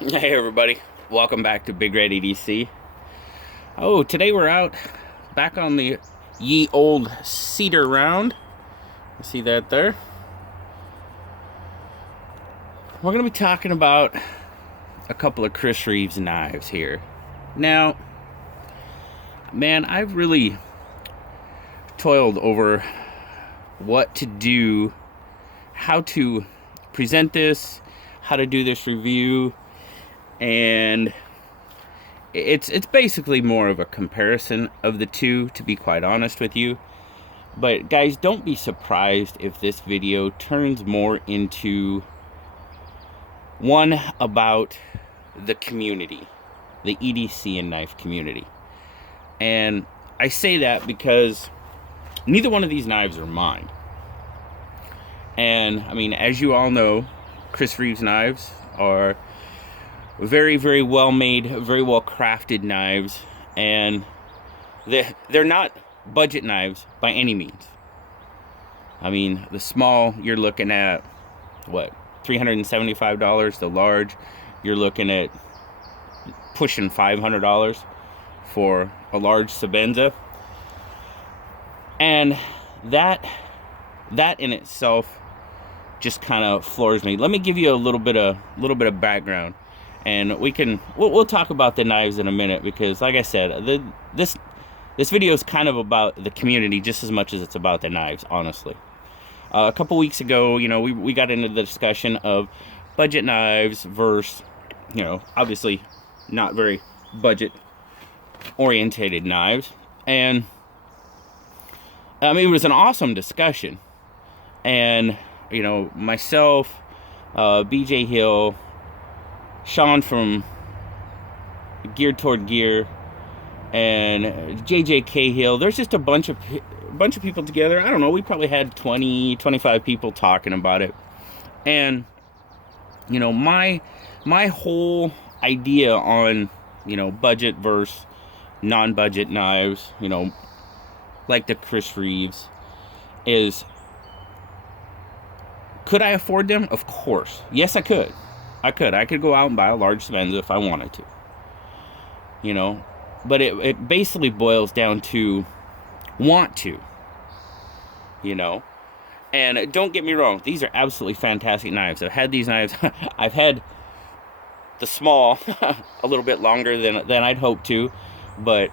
Hey everybody, welcome back to Big Red EDC. Oh, today we're out back on the ye old cedar round. You see that there? We're going to be talking about a couple of Chris Reeves knives here. Now, man, I've really toiled over what to do, how to present this, how to do this review, and it's basically more of a comparison of the two, to be quite honest with you. But guys, don't be surprised if this video turns more into one about the community, the EDC and knife community. And I say that because neither one of these knives are mine. And I mean, as you all know, Chris Reeves knives are very, very well made, very well crafted knives, and they're not budget knives by any means. I mean, the small, you're looking at what, $375. The large, you're looking at pushing $500 for a large Sebenza. And that in itself just kind of floors me. Let me give you a little bit of background, and we'll talk about the knives in a minute, because like I said, this video is kind of about the community just as much as it's about the knives, honestly. A couple weeks ago, we got into the discussion of budget knives versus, obviously not very budget orientated knives. And I mean, it was an awesome discussion. And, myself, BJ Hill, Sean from Geared Toward Gear, and JJ Cahill, there's just a bunch of people together. I don't know, we probably had 20-25 people talking about it. And my whole idea on budget versus non-budget knives, like the Chris Reeves, is, could I afford them? Of course. Yes, I could. I could go out and buy a large Sebenza if I wanted to. But it basically boils down to want to. And don't get me wrong, these are absolutely fantastic knives. I've had these knives. I've had the small a little bit longer than I'd hoped to, but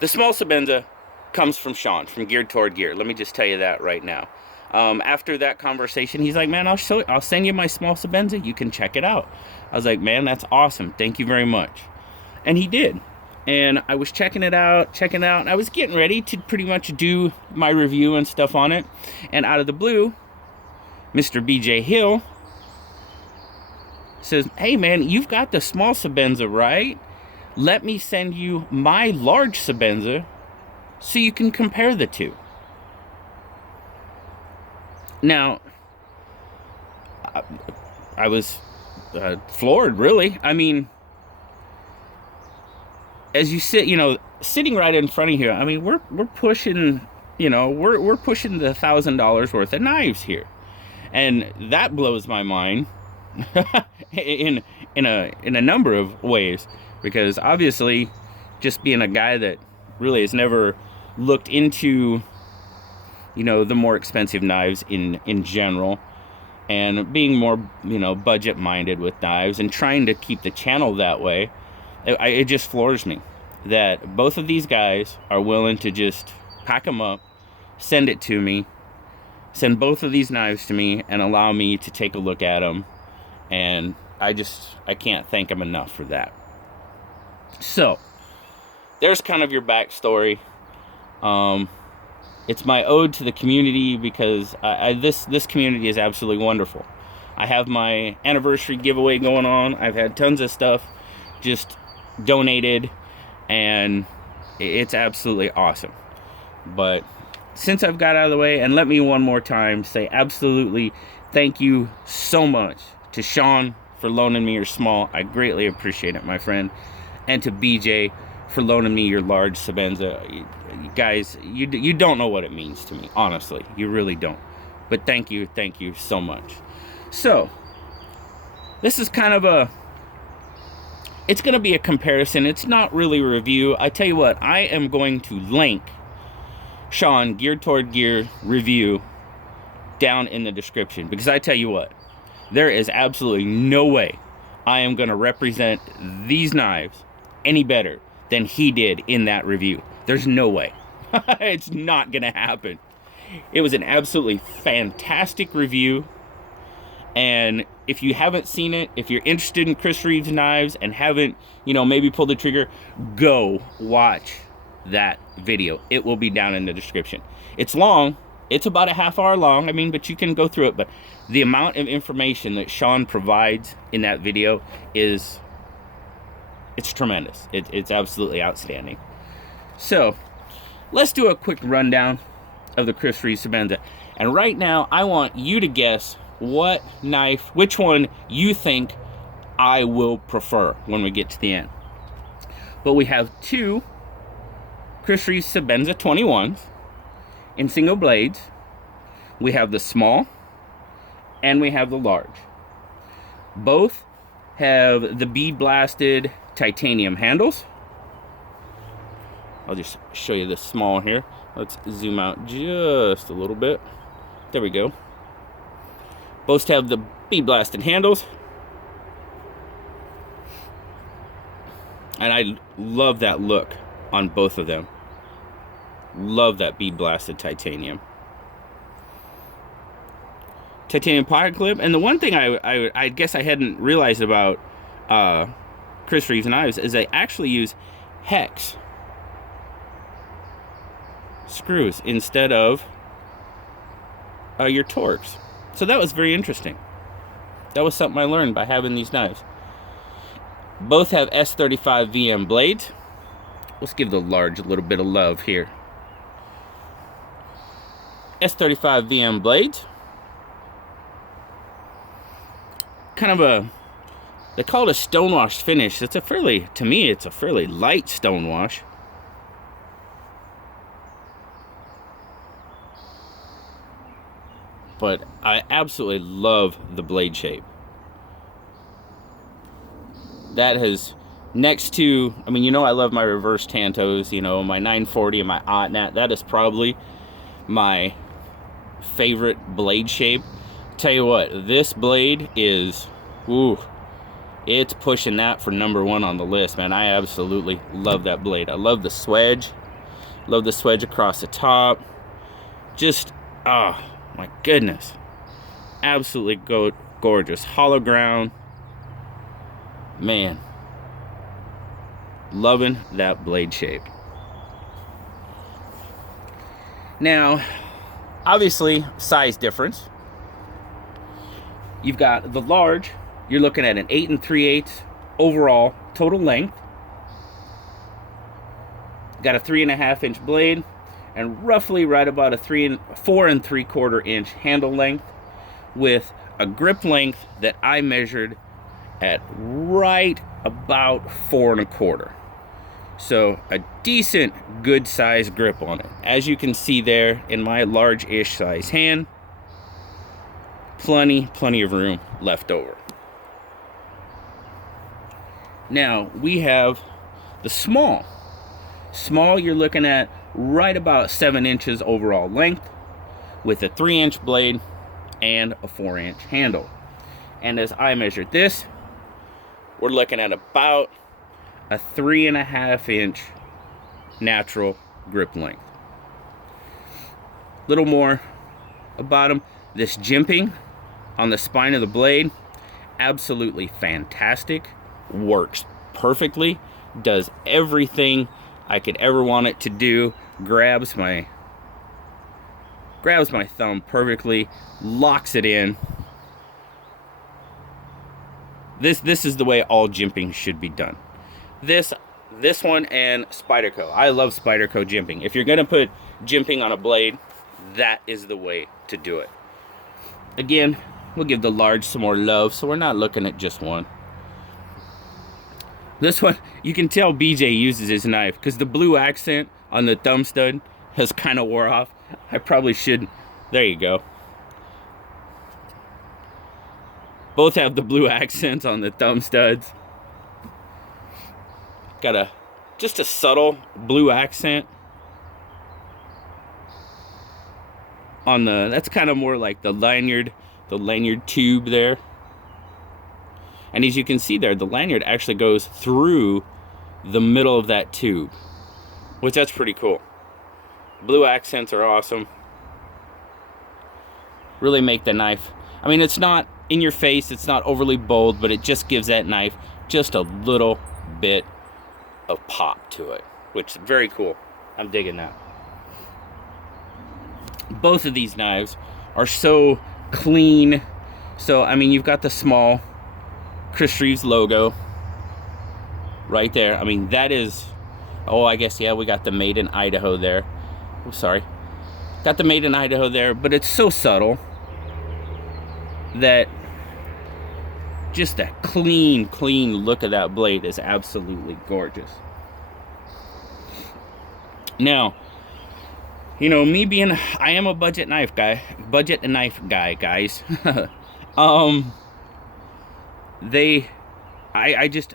the small Sebenza comes from Sean from Geared Toward Gear. Let me just tell you that right now. After that conversation, he's like, man, I'll send you my small Sebenza. You can check it out. I was like, man, that's awesome. Thank you very much. And he did. And I was checking it out, and I was getting ready to pretty much do my review and stuff on it. And out of the blue, Mr. BJ Hill says, hey man, you've got the small Sebenza, right? Let me send you my large Sebenza so you can compare the two. Now, I was floored, really. I mean, as you sit, sitting right in front of you, I mean, we're pushing, we're pushing the $1,000 worth of knives here, and that blows my mind in a number of ways, because obviously, just being a guy that really has never looked into the more expensive knives in general, and being more, budget minded with knives and trying to keep the channel that way, it just floors me that both of these guys are willing to just pack them up, send it to me, send both of these knives to me, and allow me to take a look at them. And I can't thank them enough for that. So there's kind of your backstory. It's my ode to the community, because this community is absolutely wonderful. I have my anniversary giveaway going on. I've had tons of stuff just donated, and it's absolutely awesome. But since I've got out of the way, and let me one more time say absolutely thank you so much to Sean for loaning me your small. I greatly appreciate it, my friend. And to BJ for loaning me your large Sebenza. You guys, you don't know what it means to me, honestly. You really don't. But thank you so much. So, this is kind of it's going to be a comparison. It's not really a review. I tell you what, I am going to link Sean Geared Toward Gear review down in the description, because I tell you what, there is absolutely no way I am going to represent these knives any better than he did in that review. There's no way. It's not going to happen. It was an absolutely fantastic review. And if you haven't seen it, if you're interested in Chris Reeve's knives and haven't, maybe pulled the trigger, go watch that video. It will be down in the description. It's long. It's about a half hour long. But you can go through it. But the amount of information that Sean provides in that video it's tremendous. It's absolutely outstanding. So let's do a quick rundown of the Chris Reeve Sebenza. And right now, I want you to guess which one you think I will prefer when we get to the end. But we have two Chris Reeve Sebenza 21s in single blades. We have the small and we have the large. Both have the bead blasted titanium handles. I'll just show you the small here. Let's zoom out just a little bit. There we go. Both have the bead blasted handles. And I love that look on both of them. Love that bead blasted titanium. Titanium pocket clip. And the one thing I guess I hadn't realized about Chris Reeve's knives is they actually use hex screws instead of your Torx. So that was very interesting. That was something I learned by having these knives. Both have S35 VM blades. Let's give the large a little bit of love here. S35 VM blades. Kind of they call it a stonewash finish. To me, it's a fairly light stonewash. But I absolutely love the blade shape. That has, next to, I love my reverse Tantos, my 940 and my Otnat. That is probably my favorite blade shape. Tell you what, this blade is, it's pushing that for #1 on the list, man. I absolutely love that blade. I love the swedge. Love the swedge across the top. Just, my goodness. Absolutely gorgeous. Hollow ground. Man. Loving that blade shape. Now, obviously, size difference. You've got the large. You're looking at an 8 3/8 overall total length. Got a 3.5 inch blade. And roughly right about a 4 3/4 inch handle length, with a grip length that I measured at right about 4 1/4. So a decent, good size grip on it. As you can see there in my large-ish size hand, plenty of room left over. Now we have the small. Small, you're looking at right about 7 inches overall length, with a 3-inch blade and a 4-inch handle. And as I measured this, we're looking at about a 3.5 inch natural grip length. Little more about them. This jimping on the spine of the blade, absolutely fantastic. Works perfectly. Does everything I could ever want it to do. Grabs my thumb perfectly, locks it in. This is the way all jimping should be done. This one and Spyderco. I love Spyderco jimping. If you're gonna put jimping on a blade, that is the way to do it. Again, we'll give the large some more love, so we're not looking at just one. This one, you can tell BJ uses his knife because the blue accent on the thumb stud has kind of wore off. I probably should. There you go. Both have the blue accents on the thumb studs. Got just a subtle blue accent on the, that's kind of more like the lanyard tube there. And as you can see there, the lanyard actually goes through the middle of that tube, which that's pretty cool. Blue accents are awesome. Really make the knife, I mean, it's not in your face, it's not overly bold, but it just gives that knife just a little bit of pop to it, which is very cool. I'm digging that. Both of these knives are so clean. So I mean, you've got the small Chris Reeves logo right there. I mean, that is, oh, I guess, yeah, we got the Made in Idaho there. Oh, sorry, got the Made in Idaho there, but it's so subtle that just that clean look of that blade is absolutely gorgeous. Now, you know, me being, I am a budget knife guy, guys. I just,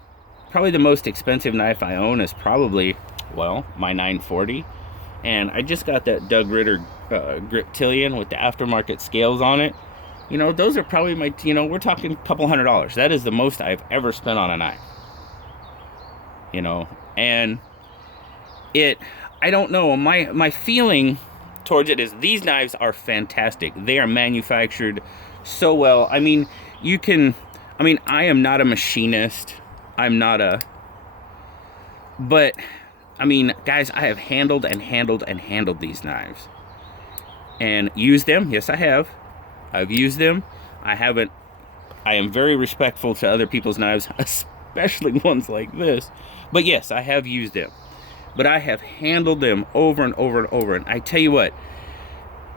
probably the most expensive knife I own is probably, well, my 940. And I just got that Doug Ritter Griptilian with the aftermarket scales on it. You know, those are probably my, you know, we're talking a couple $100. That is the most I've ever spent on a knife. You know, and it, I don't know, my feeling towards it is these knives are fantastic. They are manufactured so well. I mean, you can, I mean, I am not a machinist. I'm not a, but I mean, guys, I have handled these knives and used them. Yes, I have. I've used them. I haven't, I am very respectful to other people's knives, especially ones like this. But yes, I have used them. But I have handled them over and over and over. And I tell you what,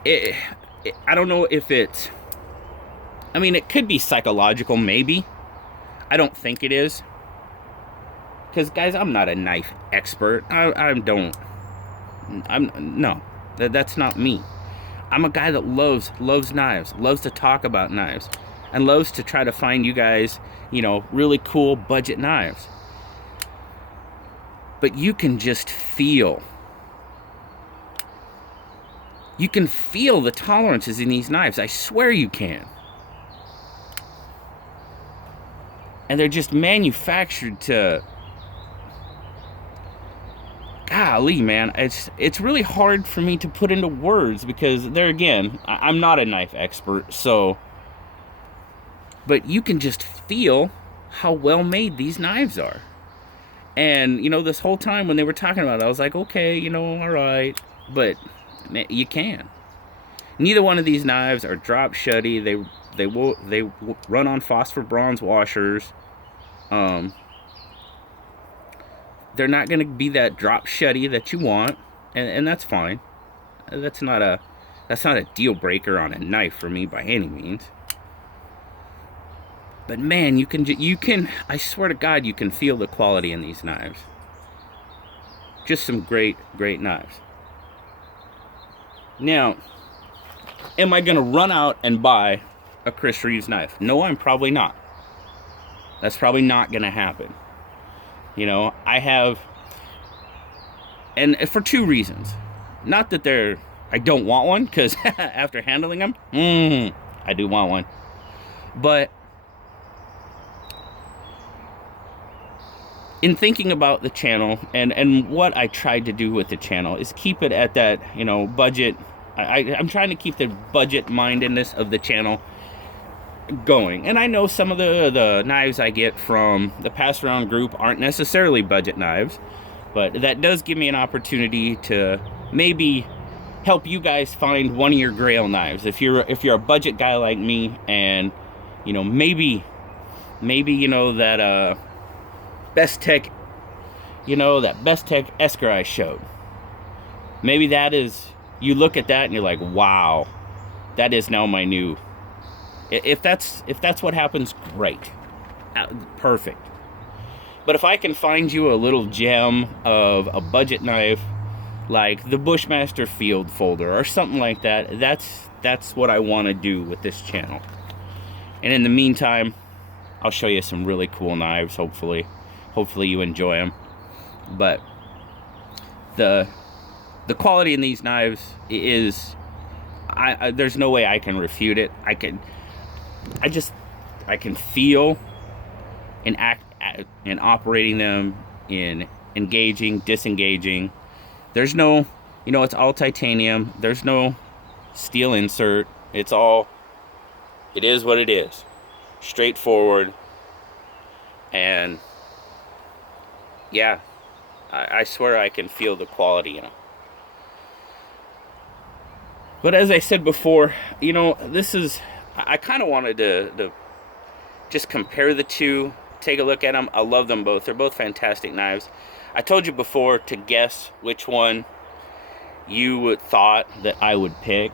I don't know if it's, I mean, it could be psychological, maybe. I don't think it is. Because, guys, I'm not a knife expert. No, that's not me. I'm a guy that loves knives, loves to talk about knives, and loves to try to find you guys, you know, really cool budget knives. But you can just feel, the tolerances in these knives. I swear you can. And they're just manufactured to, golly, man, it's really hard for me to put into words because there again, I'm not a knife expert, so, but you can just feel how well made these knives are. And, you know, this whole time when they were talking about it, I was like, okay, you know, all right, but you can. Neither one of these knives are drop shutty. They run on phosphor bronze washers. They're not going to be that drop shutty that you want, and that's fine. That's not a deal breaker on a knife for me by any means. But man, you can, I swear to God, you can feel the quality in these knives. Just some great knives. Now, am I going to run out and buy a Chris Reeves knife? No, I'm probably not. That's probably not going to happen. You know, I have, and for two reasons. Not that I don't want one, because after handling them, I do want one. But in thinking about the channel, and what I tried to do with the channel is keep it at that, you know, budget. I'm trying to keep the budget mindedness of the channel going. And I know some of the knives I get from the pass around group aren't necessarily budget knives, but that does give me an opportunity to maybe help you guys find one of your grail knives. If you're a budget guy like me, and you know, maybe you know that Best Tech, you know, that Best Tech Esker I showed, maybe that is, you look at that and you're like, wow, that is now my new. If that's what happens, great, perfect. But if I can find you a little gem of a budget knife, like the Bushmaster Field Folder or something like that, that's what I want to do with this channel. And in the meantime, I'll show you some really cool knives. Hopefully you enjoy them. But the quality in these knives is, there's no way I can refute it. I can feel in operating them, in engaging, disengaging. There's no, it's all titanium. There's no steel insert. It is what it is. Straightforward. And yeah, I swear I can feel the quality in them. But as I said before, I kind of wanted to just compare the two, take a look at them. I love them both. They're both fantastic knives. I told you before to guess which one you thought that I would pick.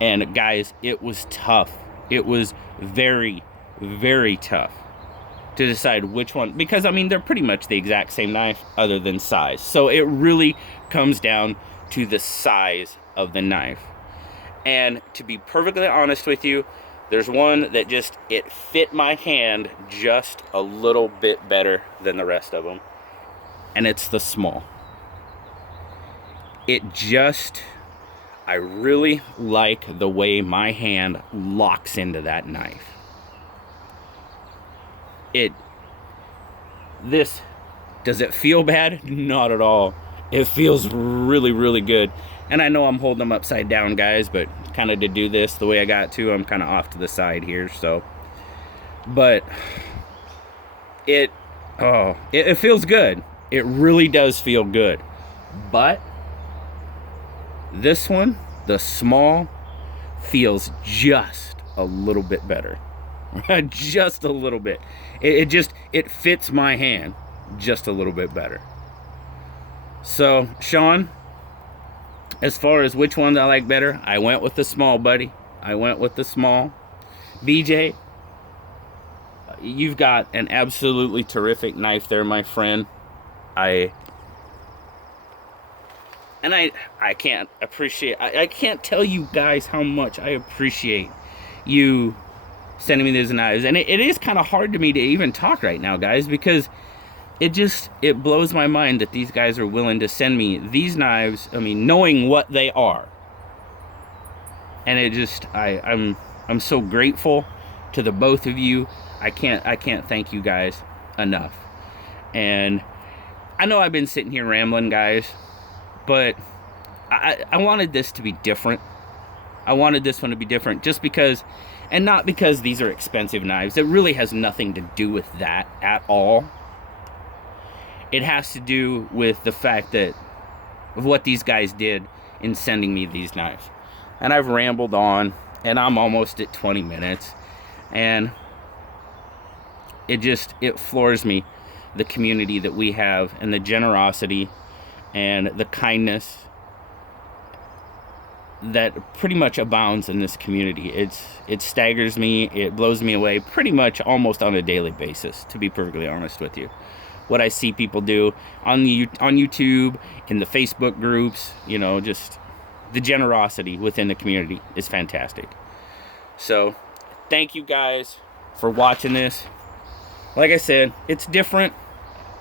And guys, it was tough. It was very, very tough to decide which one, because they're pretty much the exact same knife other than size. So it really comes down to the size of the knife. And to be perfectly honest with you, there's one that it fit my hand just a little bit better than the rest of them. And it's the small. I really like the way my hand locks into that knife. Does it feel bad? Not at all. It feels really, really good. And I know I'm holding them upside down, guys, but kind of to do this the way I got to, I'm kind of off to the side here, so. But it feels good. It really does feel good. But this one, the small, feels just a little bit better. Just a little bit. It fits my hand just a little bit better. So, Sean, as far as which ones I like better, I went with the small, buddy. I went with the small. BJ, you've got an absolutely terrific knife there, my friend. I can't tell you guys how much I appreciate you sending me these knives. And it is kind of hard to me to even talk right now, guys, because it blows my mind that these guys are willing to send me these knives, knowing what they are. And I'm so grateful to the both of you. I can't thank you guys enough. And I know I've been sitting here rambling, guys, but I wanted this to be different. I wanted this one to be different just because, and not because these are expensive knives. It really has nothing to do with that at all. It has to do with the fact of what these guys did in sending me these knives. And I've rambled on, and I'm almost at 20 minutes. And it floors me, the community that we have, and the generosity and the kindness that pretty much abounds in this community. It staggers me, it blows me away pretty much almost on a daily basis, to be perfectly honest with you. What I see people do on YouTube, in the Facebook groups, just the generosity within the community is fantastic. So, thank you guys for watching this. Like I said, it's different.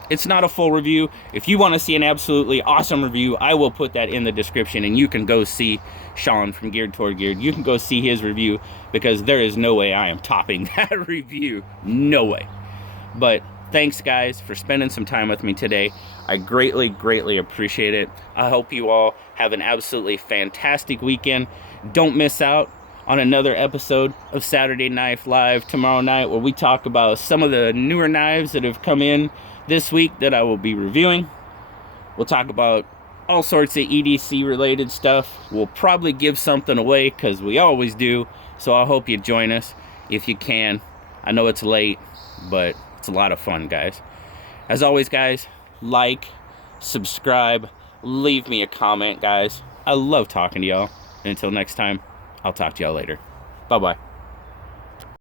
It's not a full review. If you want to see an absolutely awesome review, I will put that in the description, and you can go see Sean from Geared Toward Geared. You can go see his review, because there is no way I am topping that review. No way. But thanks, guys, for spending some time with me today. I greatly, greatly appreciate it. I hope you all have an absolutely fantastic weekend. Don't miss out on another episode of Saturday Knife Live tomorrow night, where we talk about some of the newer knives that have come in this week that I will be reviewing. We'll talk about all sorts of EDC related stuff. We'll probably give something away, because we always do. So I hope you join us if you can. I know it's late, but it's a lot of fun, guys. As always, guys, like, subscribe, leave me a comment, guys. I love talking to y'all. And until next time, I'll talk to y'all later. Bye-bye.